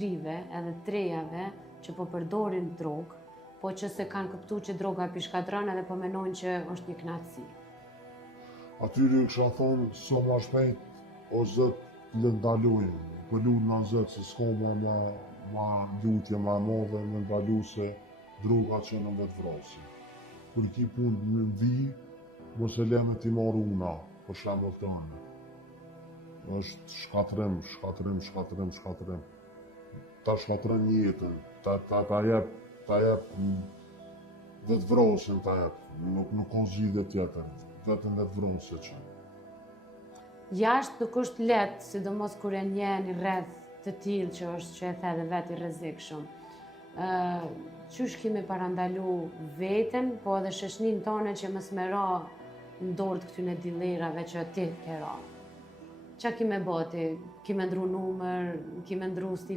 trive edhe trejave që po përdorin drogë, po që se kanë kuptu që droga pishkatron edhe po menojnë që është një knatësi. Atyri kësha thonë, so ma shpejt o Zot le ndalojnë, pëllu në Zot se s'ka ma lutje ma madhe me ndalu se droga që në vetë vrasi. Kur ki punë në vi, mos e leme t'i marrë una, për shembull të anë. Është shkatrim. Ta shkatrim jetën, ta jep vetë vrasin ta jep, nuk ka zgjidhje tjetër, vetëm vetë vrasje që. Jashtë nuk është lehtë, sidomos kur e njeh rreth të tillë që është që e the edhe vetë i rrezikshëm. Qysh kemi parandalu veten, po edhe shoqërinë tonë që mos më ra në dorë të këtyne dillerave që ti ke ra. Qa kime boti? Kime ndru numër, kime ndru stil